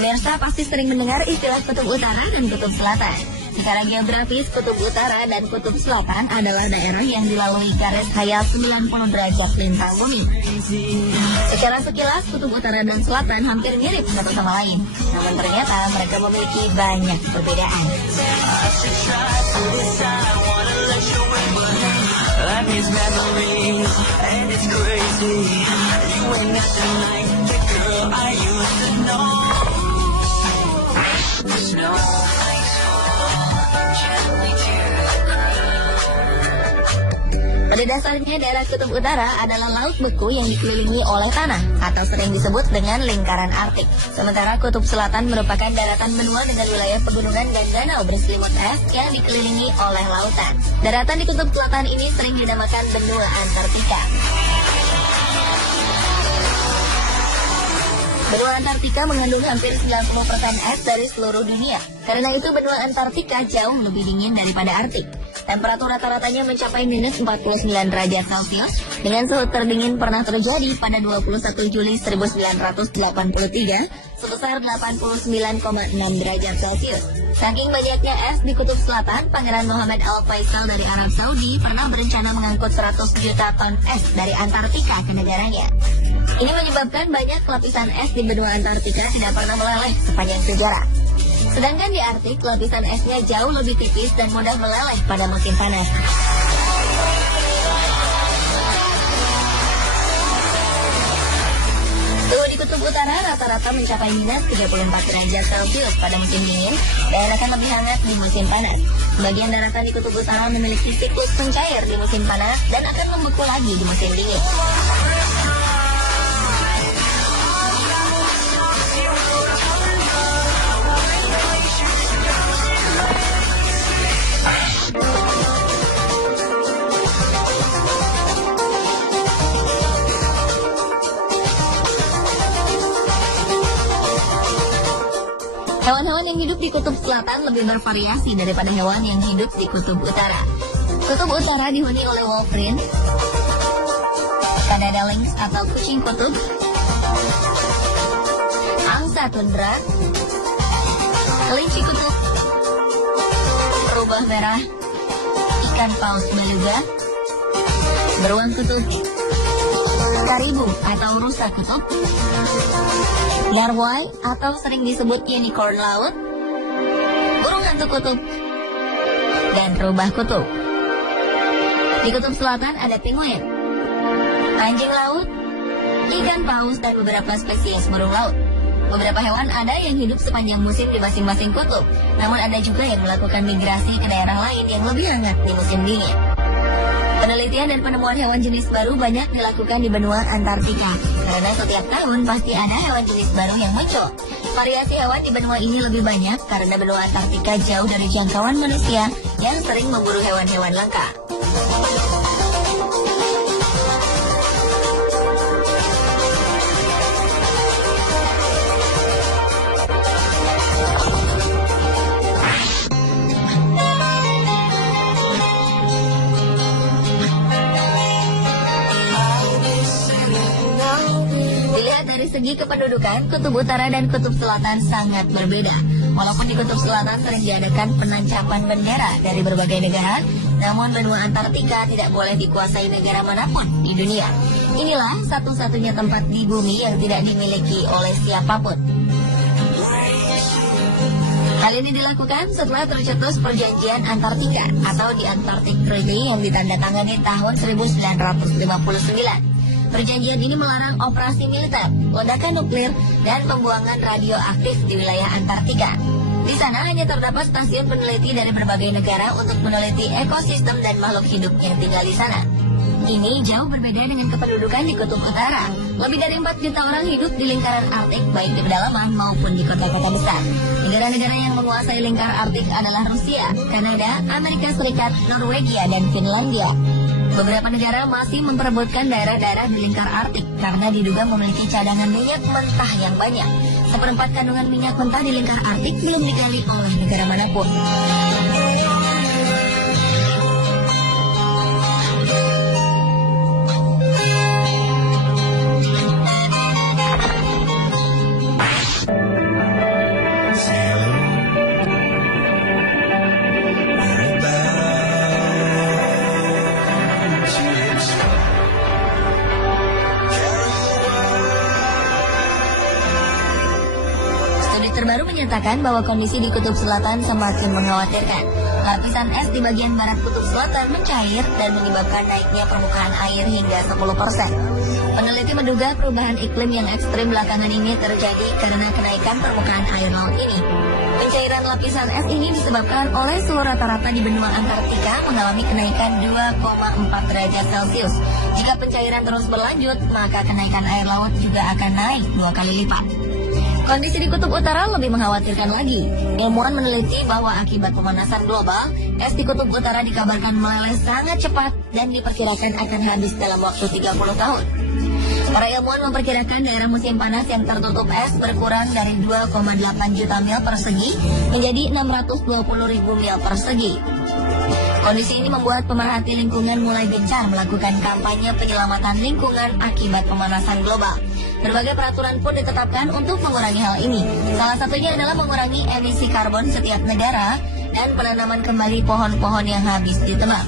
Pemirsa pasti sering mendengar istilah kutub utara dan kutub selatan. Secara geografis, kutub utara dan kutub selatan adalah daerah yang dilalui garis khayal 90 derajat lintang bumi. Secara sekilas, kutub utara dan selatan hampir mirip satu sama lain. Namun ternyata mereka memiliki banyak perbedaan. Pada dasarnya daerah kutub utara adalah laut beku yang dikelilingi oleh tanah atau sering disebut dengan lingkaran Arktik. Sementara kutub selatan merupakan daratan benua dengan wilayah pegunungan dan danau berselimut es yang dikelilingi oleh lautan. Daratan di kutub selatan ini sering dinamakan benua Antartika. Benua Antartika mengandung hampir 90% es dari seluruh dunia. Karena itu benua Antartika jauh lebih dingin daripada Arktik. Temperatur rata-ratanya mencapai minus 49 derajat Celcius dengan suhu terdingin pernah terjadi pada 21 Juli 1983 sebesar 89,6 derajat Celcius. Saking banyaknya es di kutub selatan, Pangeran Muhammad Al Faisal dari Arab Saudi pernah berencana mengangkut 100 juta ton es dari Antartika ke negaranya. Ini menyebabkan banyak lapisan es di benua Antartika tidak pernah meleleh sepanjang sejarah. Sedangkan di Arktik, lapisan esnya jauh lebih tipis dan mudah meleleh pada musim panas. Suhu di kutub utara rata-rata mencapai minus 34 derajat Celcius pada musim dingin dan akan lebih hangat di musim panas. Sebagian daratan di kutub utara memiliki siklus pencair di musim panas dan akan membeku lagi di musim dingin. Hewan-hewan yang hidup di kutub selatan lebih bervariasi daripada hewan yang hidup di kutub utara. Kutub utara dihuni oleh wolverine, Canada lynx atau kucing kutub, angsa tundra, kelinci kutub, rubah merah, ikan paus beluga, beruang kutub, karibu atau rusa kutub, narwhal atau sering disebut unicorn laut, burung hantu kutub, dan rubah kutub. Di kutub selatan ada penguin, anjing laut, ikan paus, dan beberapa spesies burung laut. Beberapa hewan ada yang hidup sepanjang musim di masing-masing kutub, namun ada juga yang melakukan migrasi ke daerah lain yang lebih hangat di musim dingin. Penelitian dan penemuan hewan jenis baru banyak dilakukan di benua Antartika, karena setiap tahun pasti ada hewan jenis baru yang muncul. Variasi hewan di benua ini lebih banyak karena benua Antartika jauh dari jangkauan manusia yang sering memburu hewan-hewan langka. Segi kependudukan, kutub utara dan kutub selatan sangat berbeda. Walaupun di kutub selatan sering diadakan penancapan bendera dari berbagai negara, namun benua Antartika tidak boleh dikuasai negara manapun di dunia. Inilah satu-satunya tempat di bumi yang tidak dimiliki oleh siapapun. Hal ini dilakukan setelah tercetus perjanjian Antartika atau di Antarctic Treaty yang ditandatangani tahun 1959. Perjanjian ini melarang operasi militer, ledakan nuklir, dan pembuangan radioaktif di wilayah Antartika. Di sana hanya terdapat stasiun peneliti dari berbagai negara untuk meneliti ekosistem dan makhluk hidup yang tinggal di sana. Ini jauh berbeda dengan kependudukan di kutub utara. Lebih dari 4 juta orang hidup di lingkaran Arktik, baik di pedalaman maupun di kota-kota besar. Negara-negara yang menguasai lingkar Arktik adalah Rusia, Kanada, Amerika Serikat, Norwegia, dan Finlandia. Beberapa negara masih memperebutkan daerah-daerah di lingkar Arktik karena diduga memiliki cadangan minyak mentah yang banyak. Seperempat kandungan minyak mentah di lingkar Arktik belum digali oleh negara manapun. Update terbaru menyatakan bahwa kondisi di Kutub Selatan semakin mengkhawatirkan. Lapisan es di bagian barat Kutub Selatan mencair dan menyebabkan naiknya permukaan air hingga 10%. Peneliti menduga perubahan iklim yang ekstrim belakangan ini terjadi karena kenaikan permukaan air laut ini. Pencairan lapisan es ini disebabkan oleh suhu rata-rata di benua Antartika mengalami kenaikan 2,4 derajat Celcius. Jika pencairan terus berlanjut, maka kenaikan air laut juga akan naik 2 kali lipat. Kondisi di Kutub Utara lebih mengkhawatirkan lagi. Ilmuwan meneliti bahwa akibat pemanasan global, es di Kutub Utara dikabarkan meleleh sangat cepat dan diperkirakan akan habis dalam waktu 30 tahun. Para ilmuwan memperkirakan daerah musim panas yang tertutup es berkurang dari 2,8 juta mil persegi menjadi 620.000 mil persegi. Kondisi ini membuat pemerhati lingkungan mulai gencar melakukan kampanye penyelamatan lingkungan akibat pemanasan global. Berbagai peraturan pun ditetapkan untuk mengurangi hal ini. Salah satunya adalah mengurangi emisi karbon setiap negara dan penanaman kembali pohon-pohon yang habis ditebang.